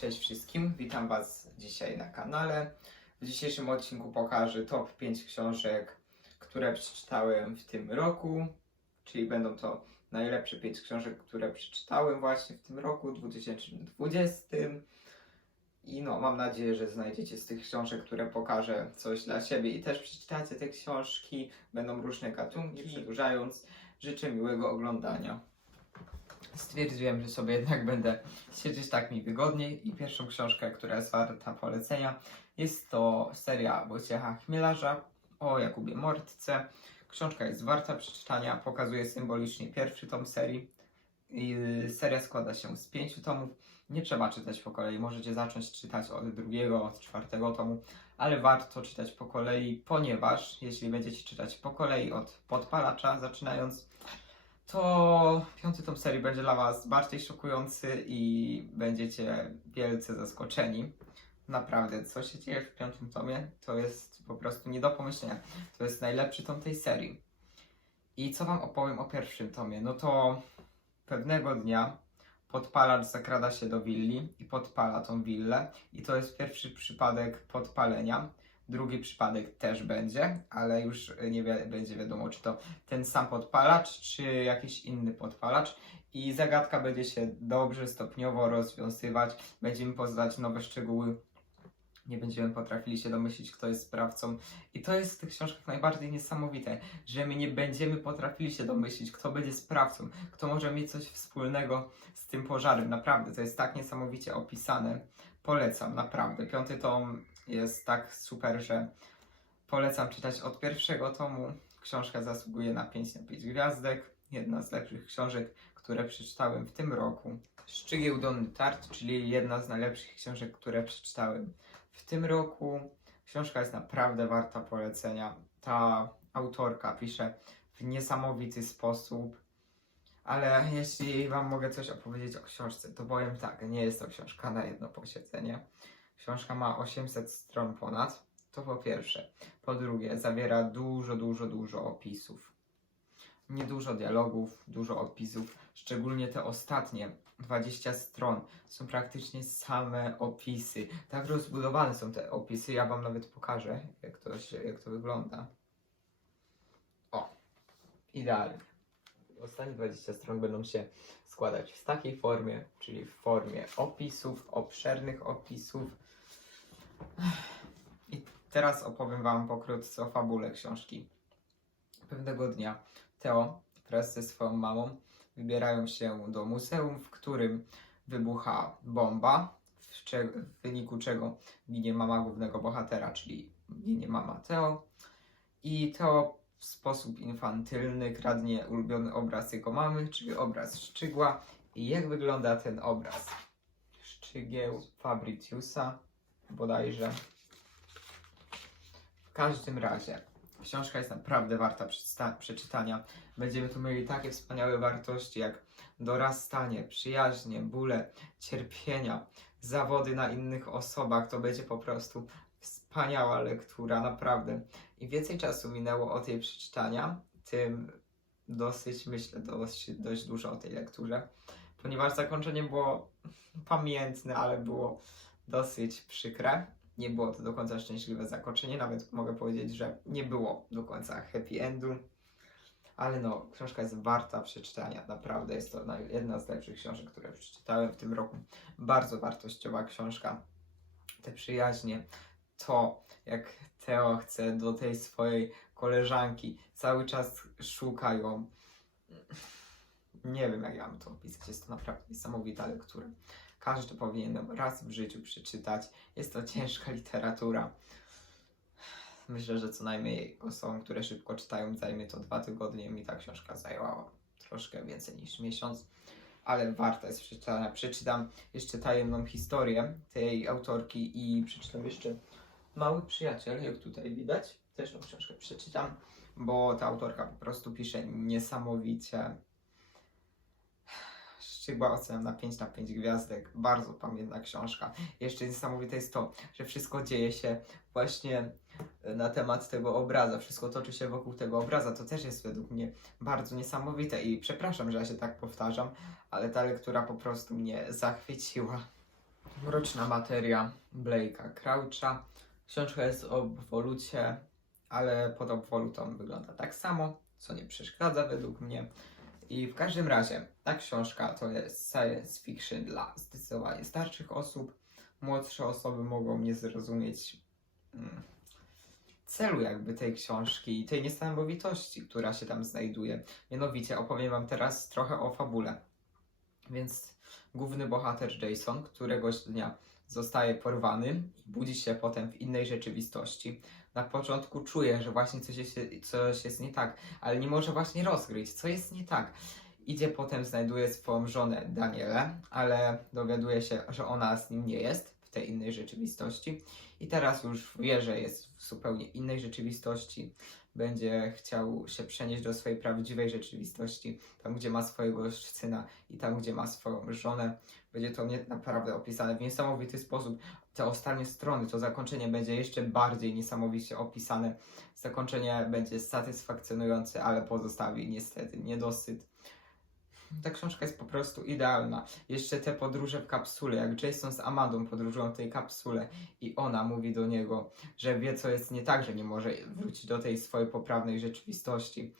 Cześć wszystkim, witam Was dzisiaj na kanale. W dzisiejszym odcinku pokażę top 5 książek, które przeczytałem w tym roku, czyli będą to najlepsze 5 książek, które przeczytałem właśnie w tym roku 2020. I no, mam nadzieję, że znajdziecie z tych książek, które pokażę coś dla siebie i też przeczytacie te książki. Będą różne gatunki, przedłużając, życzę miłego oglądania. Stwierdziłem, że sobie jednak będę siedzieć tak mi wygodniej i pierwszą książkę, która jest warta polecenia jest to seria Wojciecha Chmielarza o Jakubie Mortce. Książka jest warta przeczytania, pokazuje symbolicznie pierwszy tom serii. Seria składa się z pięciu tomów. Nie trzeba czytać po kolei, możecie zacząć czytać od drugiego, od czwartego tomu, ale warto czytać po kolei, ponieważ jeśli będziecie czytać po kolei od podpalacza, zaczynając to piąty tom serii będzie dla Was bardziej szokujący i będziecie wielce zaskoczeni. Naprawdę, co się dzieje w piątym tomie, to jest po prostu nie do pomyślenia. To jest najlepszy tom tej serii. I co Wam opowiem o pierwszym tomie? No to pewnego dnia podpalacz zakrada się do willi i podpala tą willę. I to jest pierwszy przypadek podpalenia. Drugi przypadek też będzie, ale już nie wi- będzie wiadomo, czy to ten sam podpalacz, czy jakiś inny podpalacz. I zagadka będzie się dobrze, stopniowo rozwiązywać. Będziemy poznać nowe szczegóły. Nie będziemy potrafili się domyślić, kto jest sprawcą. I to jest w tych książkach najbardziej niesamowite, że my nie będziemy potrafili się domyślić, kto będzie sprawcą, kto może mieć coś wspólnego z tym pożarem. Naprawdę, to jest tak niesamowicie opisane. Polecam, naprawdę. Piąty tom jest tak super, że polecam czytać od pierwszego tomu. Książka zasługuje na 5 na 5 gwiazdek. Jedna z lepszych książek, które przeczytałem w tym roku. Szczygieł Donny Tart, czyli jedna z najlepszych książek, które przeczytałem w tym roku. Książka jest naprawdę warta polecenia. Ta autorka pisze w niesamowity sposób. Ale jeśli Wam mogę coś opowiedzieć o książce, to powiem tak, nie jest to książka na jedno posiedzenie. Książka ma 800 stron ponad. To po pierwsze. Po drugie, zawiera dużo, dużo, dużo opisów. Niedużo dialogów, dużo opisów, szczególnie te ostatnie 20 stron są praktycznie same opisy. Tak rozbudowane są te opisy, ja Wam nawet pokażę, jak to, się, jak to wygląda. O, idealnie. Ostatnie 20 stron będą się składać w takiej formie, czyli w formie opisów, obszernych opisów. I teraz opowiem Wam pokrótce o fabule książki. Pewnego dnia Teo wraz ze swoją mamą wybierają się do muzeum, w którym wybucha bomba, w, w wyniku czego ginie mama głównego bohatera, czyli ginie mama Teo. I Teo w sposób infantylny kradnie ulubiony obraz jego mamy, czyli obraz Szczygła. I jak wygląda ten obraz? Szczygieł Fabriciusa bodajże. W każdym razie, książka jest naprawdę warta przeczyta- przeczytania. Będziemy tu mieli takie wspaniałe wartości jak dorastanie, przyjaźnie, bóle, cierpienia, zawody na innych osobach. To będzie po prostu wspaniała lektura, naprawdę. Im więcej czasu minęło od jej przeczytania, tym dosyć, myślę, dość, dość dużo o tej lekturze, ponieważ zakończenie było pamiętne, ale było dosyć przykre. Nie było to do końca szczęśliwe zakończenie, nawet mogę powiedzieć, że nie było do końca happy endu. Ale no, książka jest warta przeczytania, naprawdę jest to jedna z lepszych książek, które przeczytałem w tym roku. Bardzo wartościowa książka. Te przyjaźnie, to jak Teo chce do tej swojej koleżanki, cały czas szuka ją. Nie wiem, jak ja mam to opisać. Jest to naprawdę niesamowita lektura. Każdy powinien raz w życiu przeczytać. Jest to ciężka literatura. Myślę, że co najmniej osobom, które szybko czytają, zajmie to dwa tygodnie. Mi ta książka zajęła troszkę więcej niż miesiąc, ale warta jest przeczytania. Przeczytam jeszcze tajemną historię tej autorki i przeczytam jeszcze Mały Przyjaciel, jak tutaj widać. Też tą książkę przeczytam, bo ta autorka po prostu pisze niesamowicie. Szczygła ocena na 5 na 5 gwiazdek. Bardzo pamiętna książka. Jeszcze niesamowite jest to, że wszystko dzieje się właśnie na temat tego obraza. Wszystko toczy się wokół tego obraza. To też jest według mnie bardzo niesamowite i przepraszam, że ja się tak powtarzam, ale ta lektura po prostu mnie zachwyciła. Mroczna materia Blake'a Croucha. Książka jest o obwolucie, ale pod obwolutą wygląda tak samo, co nie przeszkadza według mnie. I w każdym razie ta książka to jest science fiction dla zdecydowanie starszych osób. Młodsze osoby mogą nie zrozumieć mm, celu jakby tej książki i tej niesamowitości, która się tam znajduje. Mianowicie opowiem Wam teraz trochę o fabule. Więc główny bohater Jason któregoś dnia zostaje porwany i budzi się potem w innej rzeczywistości. Na początku czuje, że właśnie coś jest, coś jest nie tak, ale nie może właśnie rozgryźć, co jest nie tak. Idzie potem, znajduje swoją żonę Danielę, ale dowiaduje się, że ona z nim nie jest w tej innej rzeczywistości. I teraz już wie, że jest w zupełnie innej rzeczywistości. Będzie chciał się przenieść do swojej prawdziwej rzeczywistości, tam gdzie ma swojego syna i tam gdzie ma swoją żonę. Będzie to nie, naprawdę opisane w niesamowity sposób. Te ostatnie strony, to zakończenie będzie jeszcze bardziej niesamowicie opisane. Zakończenie będzie satysfakcjonujące, ale pozostawi niestety niedosyt. Ta książka jest po prostu idealna. Jeszcze te podróże w kapsule, jak Jason z Amandą podróżują w tej kapsule i ona mówi do niego, że wie co jest nie tak, że nie może wrócić do tej swojej poprawnej rzeczywistości.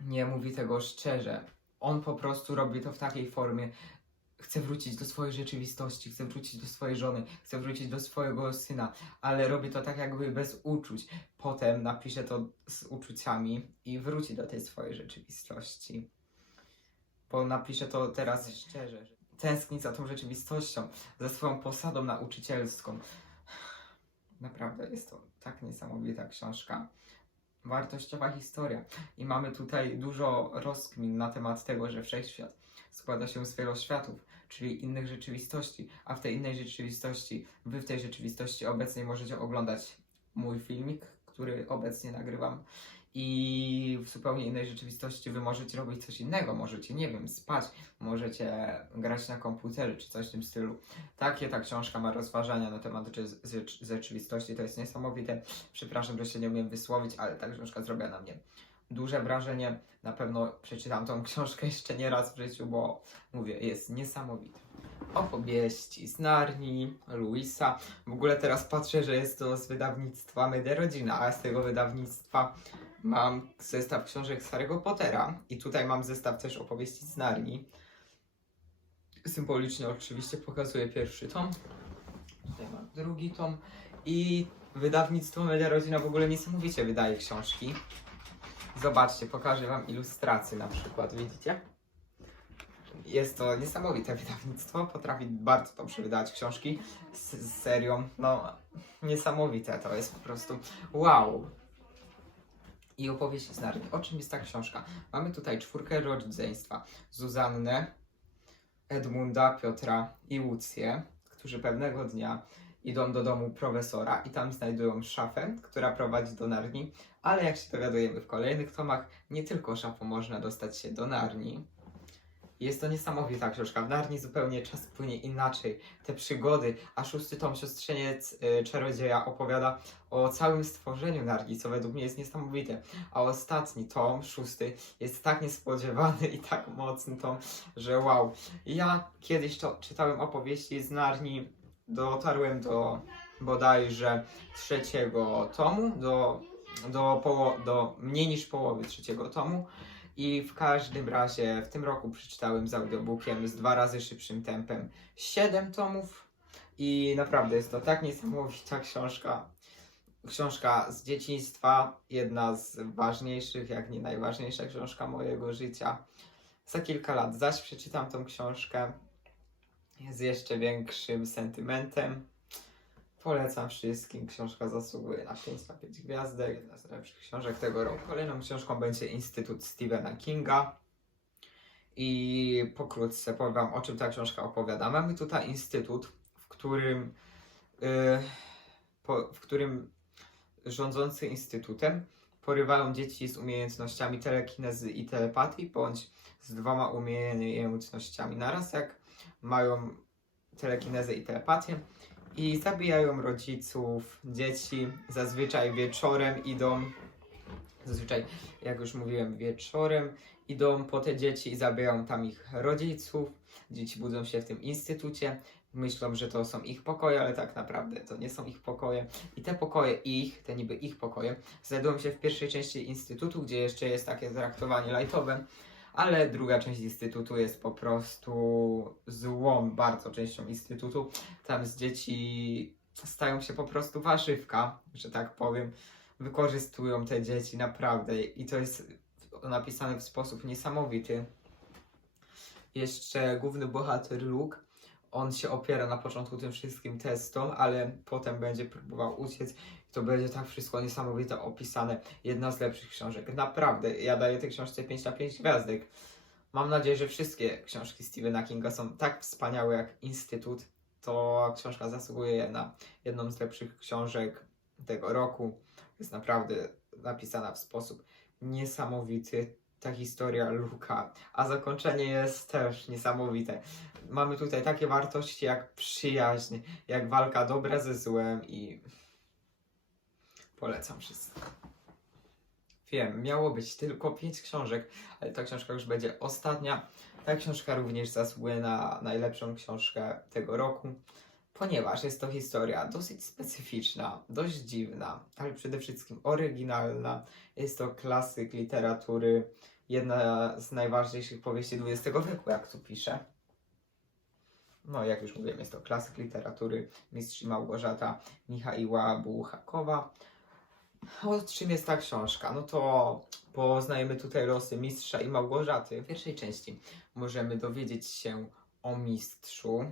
Nie mówi tego szczerze. On po prostu robi to w takiej formie, chce wrócić do swojej rzeczywistości, chce wrócić do swojej żony, chce wrócić do swojego syna, ale robi to tak jakby bez uczuć. Potem napisze to z uczuciami i wróci do tej swojej rzeczywistości. Bo napisze to teraz szczerze. Tęskni za tą rzeczywistością, za swoją posadą nauczycielską. Naprawdę jest to tak niesamowita książka. Wartościowa historia. I mamy tutaj dużo rozkmin na temat tego, że wszechświat składa się z wielu światów, czyli innych rzeczywistości, a w tej innej rzeczywistości, wy w tej rzeczywistości obecnej możecie oglądać mój filmik, który obecnie nagrywam i w zupełnie innej rzeczywistości wy możecie robić coś innego, możecie, nie wiem, spać, możecie grać na komputerze czy coś w tym stylu. Takie ta książka ma rozważania na temat rzeczywistości, to jest niesamowite. Przepraszam, że się nie umiem wysłowić, ale ta książka zrobiła na mnie duże wrażenie. Na pewno przeczytam tą książkę jeszcze nie raz w życiu, bo mówię, jest niesamowita. Opowieści z Narni, Luisa. W ogóle teraz patrzę, że jest to z wydawnictwa Media Rodzina, a z tego wydawnictwa mam zestaw książek z Harry'ego Pottera i tutaj mam zestaw też opowieści z Narni. Symbolicznie oczywiście pokazuję pierwszy tom. Tutaj mam drugi tom i wydawnictwo Media Rodzina w ogóle niesamowicie wydaje książki. Zobaczcie, pokażę Wam ilustracje na przykład, widzicie? Jest to niesamowite wydawnictwo, potrafi bardzo dobrze wydawać książki z, z serią, no niesamowite to jest po prostu wow. I opowieść z Narni. O czym jest ta książka? Mamy tutaj czwórkę rodzeństwa. Zuzannę, Edmunda, Piotra i Łucję, którzy pewnego dnia idą do domu profesora i tam znajdują szafę, która prowadzi do Narni, ale jak się dowiadujemy w kolejnych tomach, nie tylko szafą można dostać się do Narni. Jest to niesamowita książka. W Narni zupełnie czas płynie inaczej. Te przygody, a szósty tom Siostrzeniec y, Czarodzieja opowiada o całym stworzeniu Narni, co według mnie jest niesamowite. A ostatni tom, szósty, jest tak niespodziewany i tak mocny tom, że wow. Ja kiedyś to czytałem opowieści z Narni, dotarłem do bodajże trzeciego tomu, do, do, poło- do mniej niż połowy trzeciego tomu. I w każdym razie w tym roku przeczytałem z audiobookiem z dwa razy szybszym tempem 7 tomów. I naprawdę jest to tak niesamowita książka. Książka z dzieciństwa, jedna z ważniejszych, jak nie najważniejsza książka mojego życia. Za kilka lat zaś przeczytam tą książkę z jeszcze większym sentymentem. Polecam wszystkim. Książka zasługuje na 5 na 5 gwiazdek. Jedna z najlepszych książek tego roku. Kolejną książką będzie Instytut Stephena Kinga. I pokrótce powiem wam, o czym ta książka opowiada. Mamy tutaj instytut, w którym, yy, po, w którym rządzący instytutem porywają dzieci z umiejętnościami telekinezy i telepatii, bądź z dwoma umiejętnościami naraz, jak mają telekinezę i telepatię i zabijają rodziców, dzieci. Zazwyczaj wieczorem idą, zazwyczaj, jak już mówiłem, wieczorem idą po te dzieci i zabijają tam ich rodziców. Dzieci budzą się w tym instytucie myślą, że to są ich pokoje, ale tak naprawdę to nie są ich pokoje. I te pokoje ich, te niby ich pokoje, znajdują się w pierwszej części instytutu, gdzie jeszcze jest takie traktowanie lightowe, ale druga część instytutu jest po prostu złą bardzo częścią instytutu. Tam z dzieci stają się po prostu warzywka, że tak powiem. Wykorzystują te dzieci naprawdę i to jest napisane w sposób niesamowity. Jeszcze główny bohater Luke, on się opiera na początku tym wszystkim testom, ale potem będzie próbował uciec. To będzie tak wszystko niesamowite opisane. Jedna z lepszych książek. Naprawdę, ja daję tej książce 5 na 5 gwiazdek. Mam nadzieję, że wszystkie książki Stephena Kinga są tak wspaniałe jak Instytut. To książka zasługuje na jedną z lepszych książek tego roku. Jest naprawdę napisana w sposób niesamowity. Ta historia Luka, a zakończenie jest też niesamowite. Mamy tutaj takie wartości jak przyjaźń, jak walka dobra ze złem i polecam wszystko. Wiem, miało być tylko pięć książek, ale ta książka już będzie ostatnia. Ta książka również zasługuje na najlepszą książkę tego roku, ponieważ jest to historia dosyć specyficzna, dość dziwna, ale przede wszystkim oryginalna. Jest to klasyk literatury, jedna z najważniejszych powieści XX wieku, jak tu pisze. No, jak już mówiłem, jest to klasyk literatury Mistrz Małgorzata Michaiła Buchakowa. O czym jest ta książka? No to poznajemy tutaj losy mistrza i Małgorzaty. W pierwszej części możemy dowiedzieć się o mistrzu,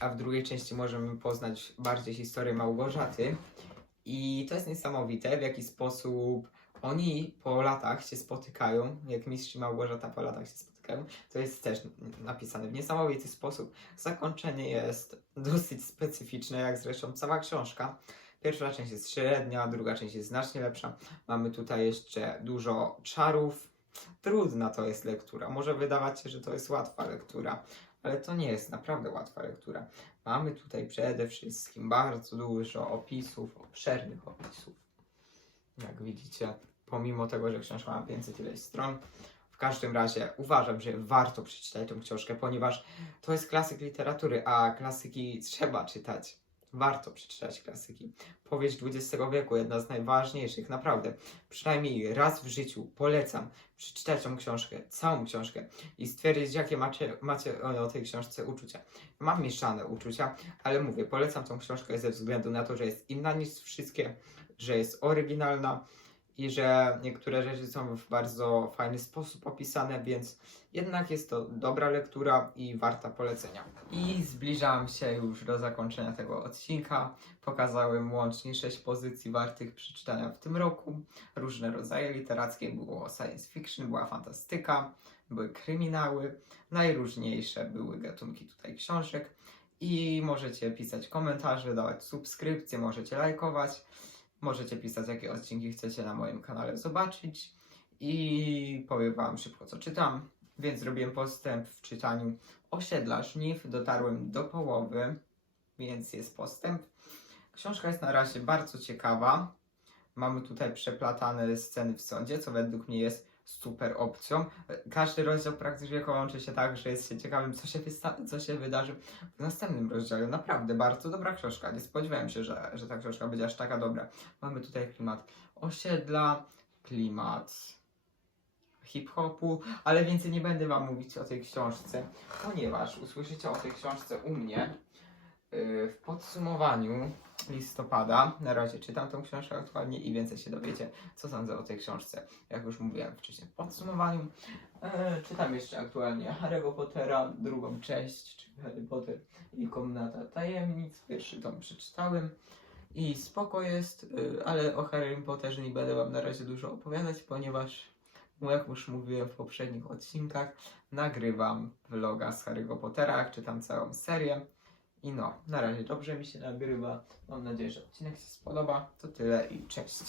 a w drugiej części możemy poznać bardziej historię Małgorzaty. I to jest niesamowite, w jaki sposób oni po latach się spotykają, jak mistrz i Małgorzata po latach się spotykają. To jest też napisane w niesamowity sposób. Zakończenie jest dosyć specyficzne, jak zresztą cała książka. Pierwsza część jest średnia, druga część jest znacznie lepsza. Mamy tutaj jeszcze dużo czarów. Trudna to jest lektura. Może wydawać się, że to jest łatwa lektura, ale to nie jest naprawdę łatwa lektura. Mamy tutaj przede wszystkim bardzo dużo opisów, obszernych opisów. Jak widzicie, pomimo tego, że książka ma 500 ileś stron, w każdym razie uważam, że warto przeczytać tę książkę, ponieważ to jest klasyk literatury, a klasyki trzeba czytać. Warto przeczytać klasyki. Powieść XX wieku, jedna z najważniejszych, naprawdę. Przynajmniej raz w życiu polecam przeczytać tą książkę, całą książkę i stwierdzić, jakie macie, macie o tej książce uczucia. Mam mieszane uczucia, ale mówię, polecam tą książkę ze względu na to, że jest inna niż wszystkie, że jest oryginalna i że niektóre rzeczy są w bardzo fajny sposób opisane, więc jednak jest to dobra lektura i warta polecenia. I zbliżam się już do zakończenia tego odcinka. Pokazałem łącznie 6 pozycji wartych przeczytania w tym roku. Różne rodzaje literackie, było science fiction, była fantastyka, były kryminały, najróżniejsze były gatunki tutaj książek. I możecie pisać komentarze, dawać subskrypcje, możecie lajkować. Możecie pisać, jakie odcinki chcecie na moim kanale zobaczyć i powiem Wam szybko, co czytam. Więc zrobiłem postęp w czytaniu Osiedla Żniw, dotarłem do połowy, więc jest postęp. Książka jest na razie bardzo ciekawa. Mamy tutaj przeplatane sceny w sądzie, co według mnie jest super opcją. Każdy rozdział praktycznie kończy się tak, że jest się ciekawym, co się, co się wydarzy w następnym rozdziale. Naprawdę bardzo dobra książka. Nie spodziewałem się, że, że ta książka będzie aż taka dobra. Mamy tutaj klimat osiedla, klimat hip-hopu, ale więcej nie będę Wam mówić o tej książce, ponieważ usłyszycie o tej książce u mnie w podsumowaniu listopada. Na razie czytam tą książkę aktualnie i więcej się dowiecie, co sądzę o tej książce. Jak już mówiłem wcześniej w podsumowaniu. E, czytam jeszcze aktualnie Harry'ego Pottera, drugą część, czyli Harry Potter i Komnata Tajemnic. Pierwszy tom przeczytałem i spoko jest, y, ale o Harrym Potterze nie będę Wam na razie dużo opowiadać, ponieważ no jak już mówiłem w poprzednich odcinkach, nagrywam vloga z Harry'ego Pottera, czytam całą serię. I no, na razie dobrze mi się nagrywa. Mam nadzieję, że odcinek się spodoba. To tyle i cześć.